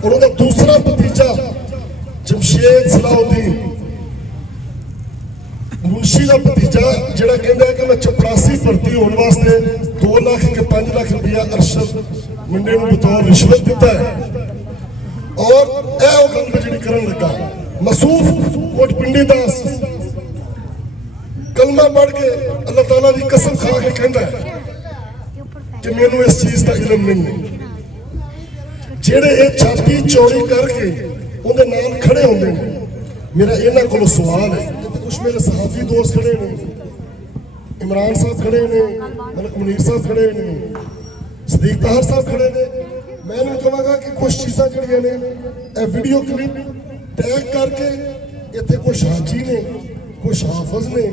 और उहदा दूसरा भतीजा जमशेद सलाउद्दीन मुंशी का भतीजा जिहड़ा कहंदा है कि मैं चपड़ासी भर्ती होने वास्ते 2 लाख के 5 लाख रुपया अरशद मुंडे नूं बतौर रिश्वत दिता है। और यह गल मैं जिहड़ी करन लगा मसूफ कोटपिंडी दास कलमा पढ़ के अल्लाह ताला की कसम खा के कहता है कि मैनू इस चीज का इलम नहीं है। जेड़े ये छाती चौड़ी करके उनके नाम खड़े होंगे ने, मेरा इन्हां कोलों सवाल है। कुछ मेरे सहाफी दोस्त खड़े ने, इमरान साहब खड़े ने, मलक मुनीर साहब खड़े ने, सदीक ताहर साहब खड़े ने। मैं इन्हें कहूँगा कि कुछ चीज़ा जड़ियाँ ने वीडियो क्लिप टैग करके इतने कुछ हाजी ने, कुछ हाफज ने,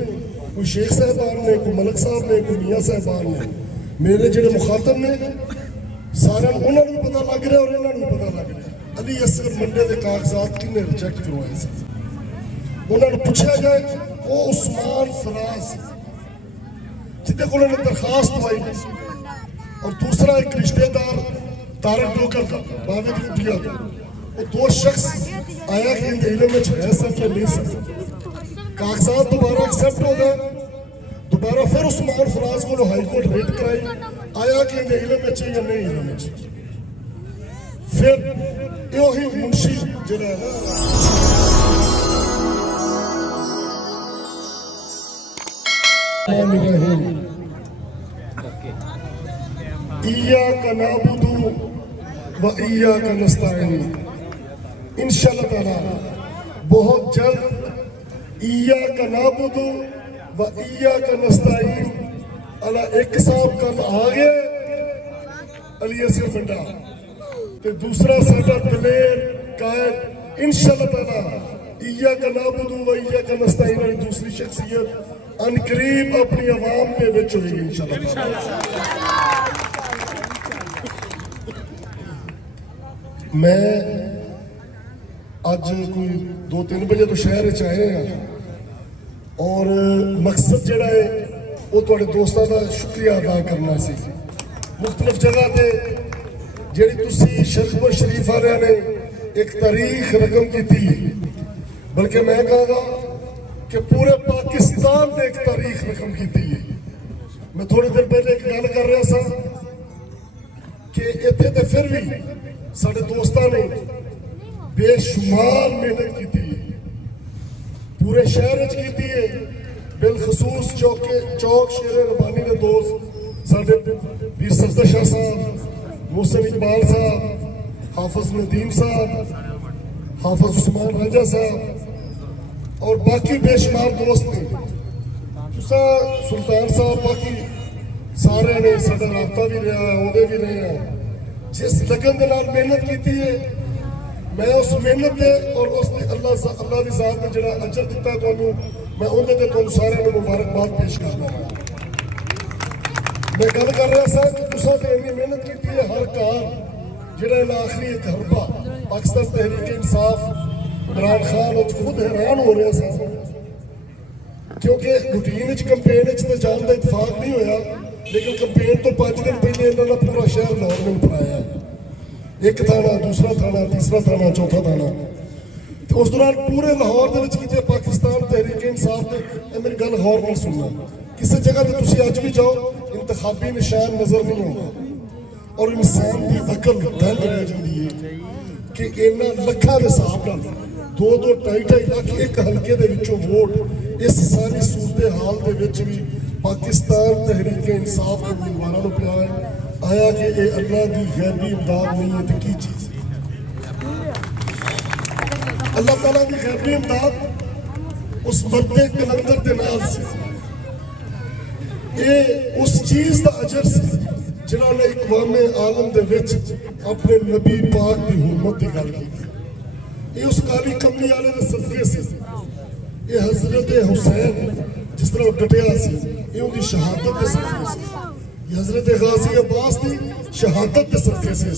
कोई शेख साहबान ने, कोई मलक साहब ने, कोई मियाँ साहबान ने, मेरे जोड़े मुखातब ने सारे उन्होंने भी पता लग रहा और इन्होंने भी पता लग रहा अली असगर मंडे के कागजात किन्ने रिजेक्ट करवाए थे। उन्होंने पूछा जाए वो उस्मान फराज जिदे को उन्होंने दरखास्त पाई और दूसरा एक रिश्तेदार तारक डोकर का बाबे की कुटिया था, वो 2 शख्स आया कि इन इलम में है सब नहीं सकते। कागजात दोबारा एक्सेप्ट हो गए, दोबारा फिर उस्मान फराज को हाई कोर्ट रेट कराई, आया कि इन इलम में या नहीं इलम में। फिर यो ही मुंशी जिहड़ा है ना इय्याका नअबुदु व इय्याका नस्तईन। इंशाअल्लाह ताला बहुत जल्द इय्याका नअबुदु व इय्याका नस्तईन अला एक साहब कल आ गए अली असगर मंडा ते दूसरा साडा दलेर कायद इंशाअल्लाह ताला इय्याका नअबुदु व इय्याका नस्तईन वाली दूसरी शख्सियत अनकरीब अपनी आवाम के विच होगी इंशाअल्लाह। मैं अज कोई 2-3 बजे तो शहर आए हैं और मकसद जोड़ा है वो थोड़े दोस्तों का शुक्रिया अदा करना सी। मुख्तलिफ जगह पे जी शरफपुर शरीफ वाले ने एक तारीख रकम की थी, बल्कि मैं कहूँगा कि पूरे पाकिस्तान ने एक तारीख रकम की थी। मैं थोड़ी देर पहले एक गल कर रहा था कि इतने तो फिर भी साढ़े दोस्तों ने बेशुमार मेहनत की थी, पूरे शहर की है। बिलखसूस चौक शेर रबानी ने दोस्त साढ़े वीर सफदर शाह साहब, मोहसिन इकबाल साहब, हाफिज नदीम साहब, हाफिज उस्मान राजा साहब और बाकी बेशुमार दोस्त ने, सुल्तान साहब, बाकी सारे ने साडा राबता भी रहा, आउंदे भी रहे हैं। जिस लगन के नाल मेहनत की है, मैं उस मेहनत के और उसने अल्लाह की जात ने जो अजर दिता तुहानू, मैं उन्हें तुहानू सारे को मुबारकबाद पेश करना। मैं गल कर रहा था कि तुसां ते इन्नी मेहनत की है, हर कार जिहड़ा आखिरी एक हरबा पाकिस्तान तहरीक इंसाफ इमरान खान खुद हैरान हो रहा था, क्योंकि रूटीन कंपेन तो जान का इतफाक नहीं होया, लेकिन कंपेन तो 5 दिन पहले इन्होंने पूरा शहर लाहौर में बनाया, एक थाना, दूसरा थाना, तीसरा थाना, चौथा थाना। तो उस दौरान पूरे लाहौर के पाकिस्तान तहरीक इंसाफ ने मेरी गल गौर नाल सुनना, किसी जगह पर तुम अज भी जाओ इंतखाबी निशान नजर नहीं होगा और इंसान की अकल दंग रह जाती है कि इन्होंने लखा के हिसाब न 2-2, 2.5 लाख एक हल्के के विचों वोट इस सारी सूरत हाल के विच भी पाकिस्तान तहरीक इंसाफ के उम्मीदवारों को पिया है। आया कि ये अल्लाह की गैबी इमदाद नहीं है तो की चीज है? अल्लाह ताला की गैबी इमदाद उस मर्दे कलंदर के नाल से, ये उस चीज का अजर से जिन्होंने इकवामे आलम दे विच अपने नबी पाक की हुर्मत की गल की। ये उस काली कमली वाले के सदके से, ये हजरत हुसैन जिस तरह डटिया सी, ये उनकी शहादत के सदके से, ये हजरत गाजी अब्बास की शहादत के सदके से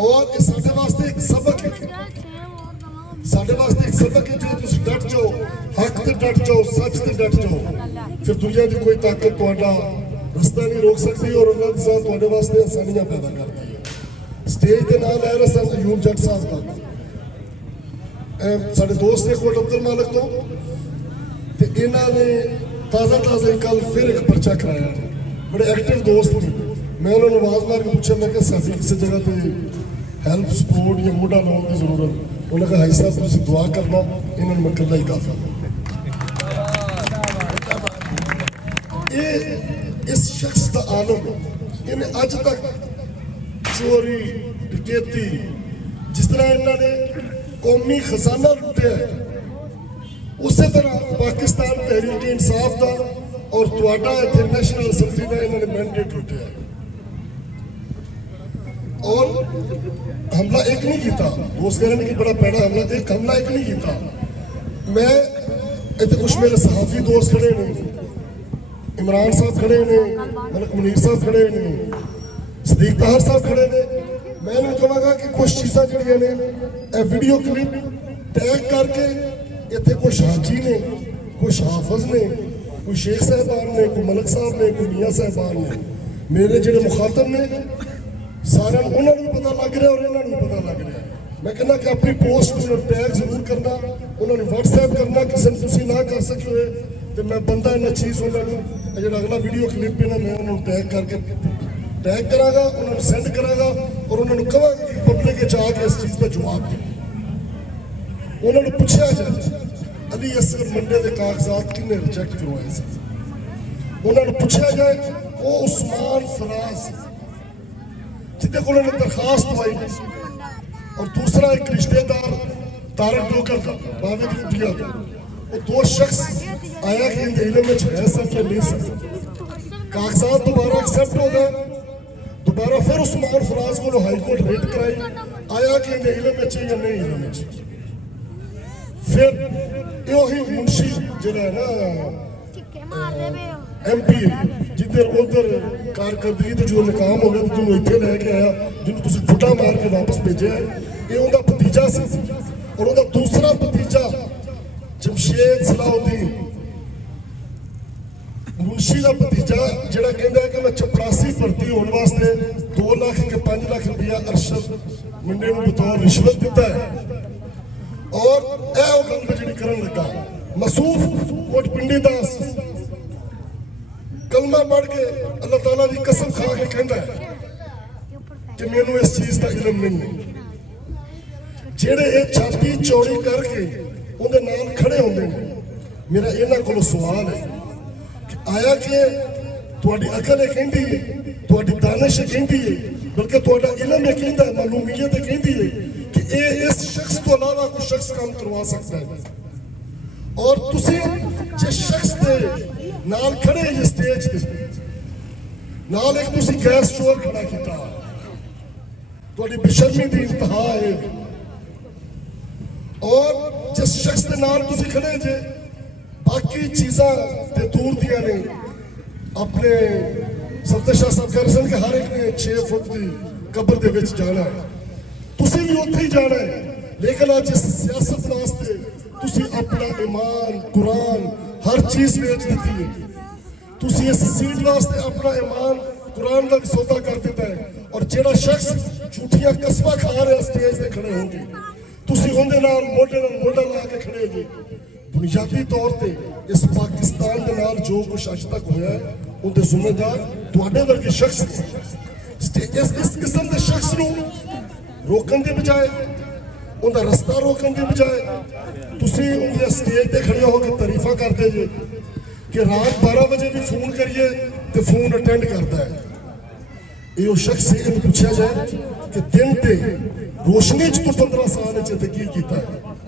और ये साडे वास्ते एक सबक है, साडे वास्ते एक सबक है। जो तुम डट जाओ, हक ते डट जाओ, सच ते डट जाओ, फिर दुनिया की कोई ताकत तुहाडा रास्ता नहीं रोक सकती और अल्लाह की जात तुहाडे वास्ते आसानियां पैदा करती है। इस स्टेज के नाल लै रहे सन अयूब जट साहब का साढ़े दोस्त ने कोट अब्दुल मालिक तो इन्होंने ताज़ा ताज़ा कल फिर एक पर्चा कराया बड़े एक्टिव दोस्त ने मैं उन्होंने आवाज़ मार के पूछा मैं साड़ी किसी जगह पर हेल्प सपोर्ट या मुढ़ा लाने की जरूरत उन्होंने कहा हाई साहब तुम दुआ करना इन्होंने मैं कला ही काफी इस शख्स का आलम इन्हें अज तक चोरी डकैती जिस तरह इन्होंने कौमी खजाना लुटिया है उस तरह पाकिस्तान तहरीक इंसाफ का और तुहाडा इत्थे नेशनल असैंबली का इन्होंने मैंडेट लुटिया है और हमला एक नहीं किया दोस्त कह रहे कि बड़ा पैड़ा हमला एक नहीं किया मैं इतने कुछ मेरे सहाफ़ी दोस्त खड़े ने इमरान साहब खड़े ने मलिक मुनीर साहब खड़े ने सदीक ताहर साहब खड़े ने मैं उन्हें कहूँगा कि कुछ चीज़ा जड़िया ने वीडियो क्लिप टैग करके इतने कुछ हाजी ने कुछ हाफज ने कोई शेख साहबान ने कोई मलिक साहब ने कोई मियाँ साहबान ने मेरे जो मुखातब ने सारे उन्होंने भी पता लग रहा और इन्होंने भी पता लग रहा मैं कहना कि अपनी पोस्ट टैग जरूर करना उन्होंने व्हाट्सएप करना किसी ने तुम ना कर सके हुए तो मैं बंदा इन्हें चीज़ उन्होंने जो अगला वीडियो क्लिप है ना मैं उन्होंने टैग करके टैग करागा उन्होंने सेंड करागा और उन्होंने कहा कि पब्लिक आके इस चीज़ का जवाब दे उन्होंने पूछा जाए अली असगर मंडे के कागजात किन्ने रिजेक्ट करवाए थे उन्होंने पूछा जाए वो उस्मान फराज जिदे को उन्होंने दरखास्त पाई और दूसरा एक रिश्तेदार तारक डोकर का बाबे की कुटिया था वो दो शख्स आया कि इन इलम में है सब या नहीं सब कागजात दोबारा एक्सेप्ट हो गए दोबारा फिर उस्मान फराज को हाई कोर्ट रेट कराई आया कि इन इलम में या नहीं इलम में फिर यो ही मुंशी जिला ना MP जिधर उधर कारकर्दगी तो जो निकाम हो गया जिन्होंने इतने लैके आया जिन्होंने तुम फुटा मार के वापस भेजा है ये उनका भतीजा से और उनका दूसरा भतीजा जमशेद सलाउद्दीन मुंशी का भतीजा जिहड़ा कहता है कि मैं चपड़ासी भर्ती होने वास्ते 2 लाख के 5 लाख रुपया अरशद मुंडे को बतौर रिश्वत दिता है और यह गल मैं जी करन लगा मसूफ कोट पिंडी दास कलमा पढ़ के अल्लाह ताला की कसम खा के कहता है कि मैनू इस चीज का इलम नहीं है जेड़े ये छाती चौड़ी करके उनके नाल खड़े होंगे मेरा इन्हों को सवाल है कि आया कि तुहाडी अकल ये कहती है तुहाडी दानिश कहती है बल्कि तुहाडा इलम ये कहता है मालूमियत ये कहती है कि ये इस शख्स तो अलावा कोई शख्स काम करवा सकता है और तुसी जिस शख्स के नाल खड़े इस स्टेज पे नाल एक तुसी गैस चोर खड़ा किया तुहाडी बेशर्मी दी इंतहा है और जिस शख्स के नाल तुसी खड़े जे बाकी चीज़ा ते दूर दिया ने अपने सफदर शाह साहब कह रहे कि हर एक ने 6 फुट की कब्र दे विच जाना है तुसी भी उत्थे ही जाना है लेकिन आज इस सियासत वास्ते तुसी अपना ईमान कुरान हर चीज बेच दी है तुसी इस सीट वास्ते अपना ईमान कुरान का सौदा कर देता है और जेड़ा शख्स झूठियां कसमा खा रहा स्टेज पे खड़े होंगे तुसी उनके नाल मोढे नाल मोढा ला के खड़े हो बुनियादी तौर पे इस पाकिस्तान के नाल जो कुछ अज तक होया है उनके जिम्मेदार तुहाडे वर्गे शख्स इस किस्म के शख्स नूं रोकन के बजाय उनका रास्ता रोकन के बजाय तुसी उनके स्टेज पे खड़े होकर तारीफा करते जे कि रात 12 बजे भी फोन करिए तो फोन अटेंड करता है ये शख्स से पूछा जाए कि दिन पे रोशनी च तू 15 साल की किया है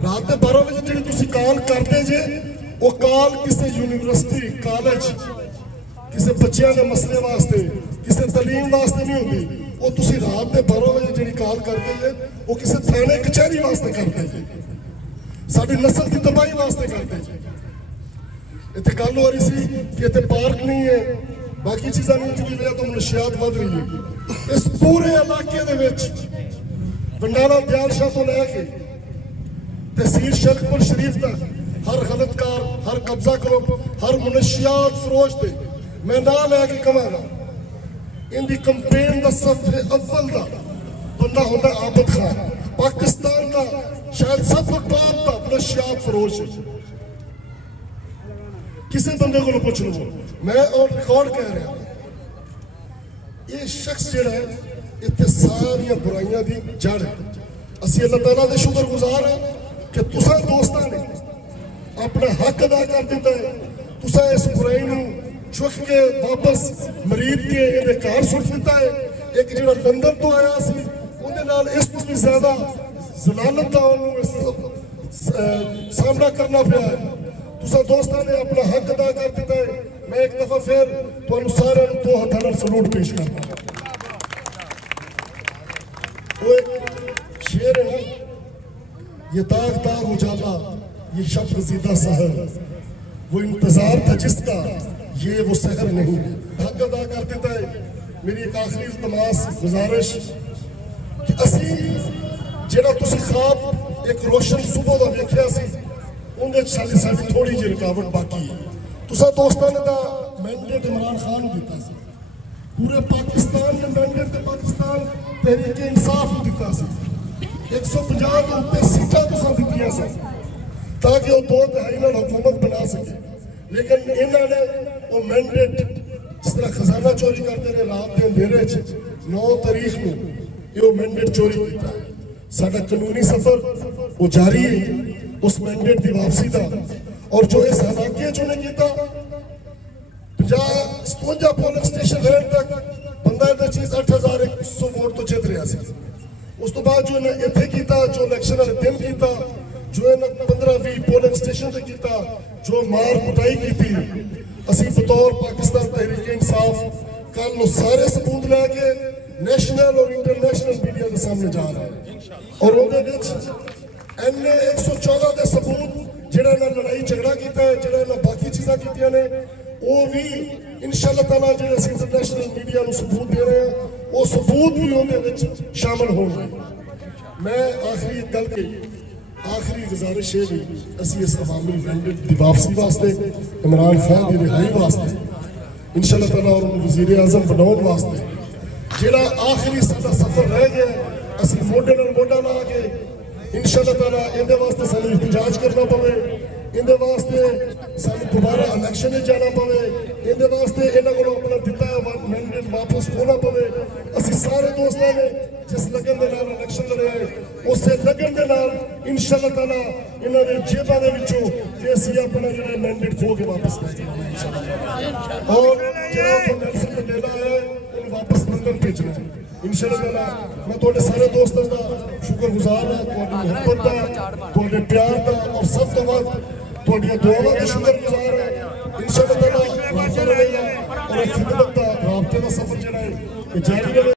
रात के 12 बजे जी तुम कॉल करते जे वो कॉल किसी यूनिवर्सिटी कॉलेज किसी बच्चों के मसले वास्ते किसी तलीम वास्ते नहीं होती वो तुम रात के 12 बजे जी कॉल करते जे वो किसी थाने कचहरी वास्ते करते जे साड़ी नस्ल की तबाही वास्ते करते जे इतने गल हो रही सी कि इतने पार्क नहीं है बाकी चीज़ा नहीं जिसकी वजह तो नशियात बढ़ रही है इस पूरे इलाके बंडारा दयाल शाह तो लैके तहसील शेखपुर शरीफ तक हर गलतकार हर कब्जा ग्रुप हर मुनशियात फरोश थे मैं ना लैके कहांगा इनकी कंपेन का सफे अव्वल का बंदा होता आबद खान, पाकिस्तान का शायद सब तो टॉप का नशियात फरोश है। किसी बंदे को पूछ लो, मैं और रिकॉर्ड कह रहा, ये शख्स जो है इतने सारिया बुराइयां की जड़ है। असी अल्लाह ताला के शुक्रगुजार हैं कि तुसा दोस्तां ने अपना हक अदा कर दिता है। तुसा इस बुराई को चुक के वापस मरीद के इहदे घर सुट दिता है। एक जो लंदन तो आया सी उहदे नाल इस तो भी ज्यादा जलालत का सामना करना पिया है। तुसा दोस्तां ने अपना हक अदा कर दिता है। मैं एक दफा फिर तुहानू सारे दो हत्थां नाल सलूट पेश करता। वो एक शेर है ना, ये दाग दाग उजाला, ये शब रसीदा सहर, वो इंतजार था जिसका, ये वो सहर नहीं है। हक अदा कर देता है। मेरी एक आखिरी इल्तमास गुजारिश कि असी जेड़ा तुसी ख्वाब एक रोशन सुबह का वेख्या सी, उनदे साली साडी थोड़ी जी रुकावट बाकी है। तुसा दोस्तां ने दा मैंडेट इमरान खान को दिता सी, पूरे पाकिस्तान ने मैंडेट ते पाकिस्तान तहरीक इंसाफ को दिता सी। 150 के उत्ते सीटां तुसां दित्तियां सी ताकि वो 2 तिहाई नाल हुकूमत बना सके। लेकिन इन्होंने वो मैंडेट जिस तरह खजाना चोरी करते रहे रात के अंधेरे 9 तारीख को ये मैंडेट चोरी किया है। साडा कानूनी सफर वो जारी है उस मैंडेट की वापसी का। और जो इस हलाके जो ने किया 50-57 पोलिंग स्टेशन रहने तक बंदा इधर चीज 8100 वोट तो जित रहा सी। उस तो बाद जो इन्हें इत्थे किया, जो इलेक्शन वाले दिन किया, जो इन्हें 15-20 पोलिंग स्टेशन से किया, जो मार कुटाई की थी, असी बतौर पाकिस्तान तहरीक इंसाफ कल वो सारे सबूत लैके नेशनल और इंटरनेशनल मीडिया के सामने जा रहे हैं। और उन्हें एने 114 के सबूत जिहड़ा इन्हें लड़ाई झगड़ा किया है, जिहड़ा इन्हें बाकी चीज़ां कीतियां ने, वो भी इंशाअल्लाह ताला जिहड़े असीं इंटरनेशनल मीडिया को सबूत दे रहे हैं, वो सबूत भी उन्हें शामिल होंगे। मैं आखिरी गल की आखिरी गुजारिश है भी असी इस अवामी मैंडेट की वापसी वास्ते, इमरान खान की रिहाई वास्ते इंशाअल्लाह ताला और वज़ीर आज़म बनाने वास्ते जिहड़ा आखिरी साडा सफर रह गया, असी मोढे नाल मोढा ला के इंशाअल्लाह ताला इहदे वास्ते सानू इहतजाज करना पवे, इहदे वास्ते सानू दोबारा इलेक्शन में जाना पवे, इहदे वास्ते इन्हां कोलों अपना दिता मैंडेट वापस होना पवे। असी सारे दोस्तां ने जिस लगन दे नाल इलेक्शन लड़े है, उस लगन दे नाल इंशाअल्लाह ताला इन्हां दे जेबां दे विचों कि असी अपना जिहड़ा मैंडेट खो के वापस ले जावांगे इंशाअल्लाह। और जिहड़ा तो नेल्सन मंडेला है उन्हें वापस लंदन भेजना है इंशाअल्लाह ताला। मैं तुहाडे सारे दोस्तों का शुक्रगुजार हाँ, तुहाडी मोहब्बत का, तुहाडे प्यार का, और सब तो वध तुहाडियां दुआवां का शुक्रगुजार है। इंशाअल्लाह ताला राज़ी रहेगा और खिदमत का राबते का सफर जिहड़ा है जारी रहे।